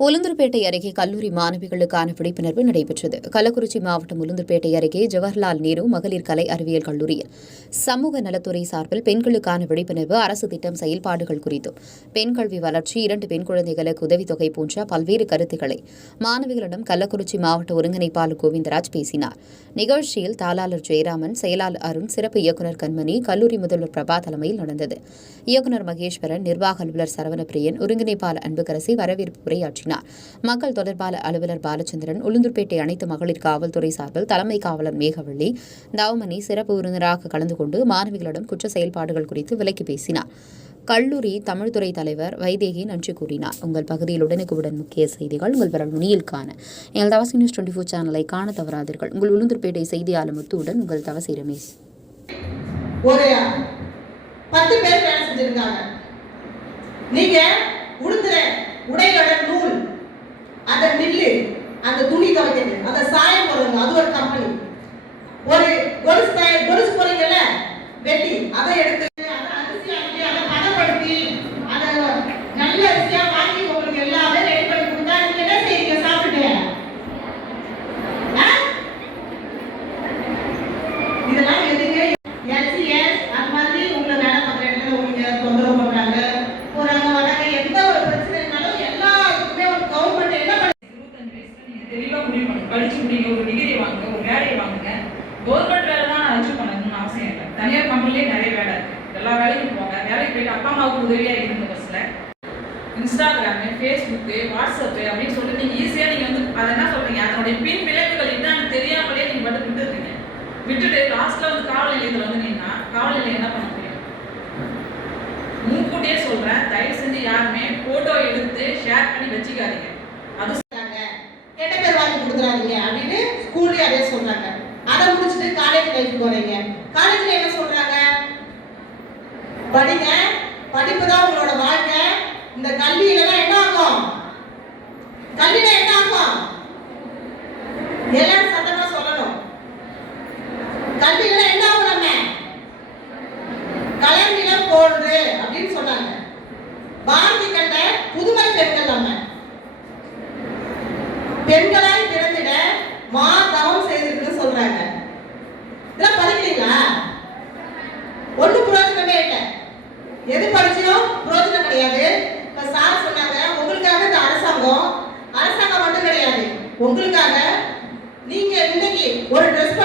உளுந்தூர்பேட்டை அருகே கல்லூரி மாணவிகளுக்கான விழிப்புணர்வு நடைபெற்றது. கள்ளக்குறிச்சி மாவட்டம் உளுந்தூர்பேட்டை அருகே ஜவஹர்லால் நேரு மகளிர் கலை அறிவியல் கல்லூரியில் சமூக நலத்துறை சார்பில் பெண்களுக்கான விழிப்புணர்வு, அரசு திட்டம் செயல்பாடுகள் குறித்தும், பெண் கல்வி வளர்ச்சி, 2 பெண் குழந்தைகளுக்கு உதவித்தொகை போன்ற பல்வேறு கருத்துக்களை மாணவிகளிடம் கள்ளக்குறிச்சி மாவட்ட ஒருங்கிணைப்பாளர் கோவிந்தராஜ் பேசினார். நிகழ்ச்சியில் தாளாளர் ஜெயராமன், செயலாளர் அருண், சிறப்பு இயக்குநர் கண்மணி, கல்லூரி முதல்வர் பிரபா தலைமையில் நடந்தது. இயக்குநர் மகேஸ்வரன், நிர்வாக அலுவலர் சரவணப்பிரியன், ஒருங்கிணைப்பாளர் அன்புக்கரசி வரவேற்பு உரையாற்றினார். மக்கள் தொடர்பாளர் அலுவலர் பாலச்சந்திரன், உளுந்தூர்பேட்டை அனைத்து மகளிர் காவல்துறை சார்பில் தலைமை காவலர் மேகவள்ளி, தவமணி சிறப்பு விருந்தினராக கலந்து கொண்டு மாணவிகளிடம் குற்ற செயல்பாடுகள் குறித்து விளக்கி பேசினார். கல்லூரி தமிழ்துறை தலைவர் வைதேகி நன்றி கூறினார். உங்கள் பகுதியில் உடனுக்குடன் முக்கிய செய்திகள் உங்கள் விரல் நுனியில் காண எங்கள் தவசி நியூஸ் 24 சேனலை காண தவறாதீர்கள். உங்கள் உளுந்தூர்பேட்டை செய்தியாளர் முத்துவுடன் உங்கள் தவசி ரமேஷ். ஒரு 10 பேர் வேலை செஞ்சிருக்காங்க. நீங்க உடுத்துற உடையோட நூல், அந்த மில்லு, அந்த துணி துவைக்கிறது, அந்த சாயம் போடுறது, அது ஒரு கம்பெனி. ஒரு கொலுசு போறீங்கல்ல வெட்டி, அதை எடுத்து அதை அரிசி ஆக்கி அதை பதப்படுத்தி அதை நல்ல அரிசியா வாங்கி உங்களுக்கு எல்லாமே ரெடி பண்ணி கொடுத்தா நீங்க என்ன செய்றீங்க? சாப்பிட்டு இதெல்லாம் எதுங்க? எல்சிஎஸ் அந்த மாதிரி உங்களை வேலை பார்க்குற இடத்துல உங்களுக்கு தொந்தரவு பண்றாங்க, போறாங்க வராங்க. எந்த ஒரு பிரச்சனைனாலும் எல்லாத்துக்குமே ஒரு கவர்மெண்ட் என்ன பண்ண 25 வயசுல நீங்க தெளிவா முடிவு பண்ணுங்க. படிச்சு முடிங்க, ஒரு டிகிரி வாங்குங்க, ஒரு வேலையை வாங்குங்க. கவர்மெண்ட் வேலை தான் அச்சீவ் பண்ணணும்னு அவசியம் இல்லை. தனியார் கம்பெனிலே நிறைய வேலை இருக்கு. எல்லா வேலைக்கும் போங்க. வேலைக்கு போயிட்டு அப்பா அம்மாவுக்கு உதவியா இருந்த பஸ்ல இன்ஸ்டாகிராமு, ஃபேஸ்புக்கு, வாட்ஸ்அப்பு அப்படின்னு சொல்லி நீங்க ஈஸியா நீங்க அதை என்ன சொல்றீங்க, அதனுடைய பின் விளைவுகள் என்னன்னு தெரியாமலே நீங்க மட்டும் விட்டுறீங்க. விட்டுட்டு லாஸ்ட்ல காவல் நிலையத்தில் நின்னா காவல் நிலையம் என்ன பண்ண முடியும்? முன்கூட்டியே சொல்றேன், தயவு செஞ்சு யாருமே போட்டோ எடுத்து ஷேர் பண்ணி வச்சுக்காதீங்க. அது கெட்ட பேர் வாங்கி கொடுக்குறாங்க அப்படின்னு ஸ்கூல்ல அதே சொல்றாங்க. அதை முடிச்சுட்டு காலேஜ் லைஃப் போறீங்க. காலேஜ்ல என்ன சொல்றாங்க? படிங்க, படிப்பு தான் உங்களோட வாழ்க்கை. இந்த கல்வியில தான் என்ன ஆகும்? கல்வியில என்ன ஆகும்? எல்லாரும் சத்தமா சொல்லணும். கல்வியில என்ன ஆகும்? நம்ம கலர் நிலம் போடுது அப்படின்னு சொன்னாங்க. பாரதி கண்ட புதுமை பெண்கள் நம்ம பெண்களாய் பிறந்திட மா தவம் செய்திருக்குன்னு சொல்றாங்க. இதெல்லாம் படிக்கிறீங்களா? ஒன்றும் பிரயோஜனமே இல்லை. எது படிச்சியும் பிரயோஜனம் கிடையாது. இப்ப சார் சொன்னாங்க, உங்களுக்காக இந்த அரசாங்கம் மட்டும் கிடையாது, உங்களுக்காக நீங்க இன்னைக்கு ஒரு ட்ரெஸ்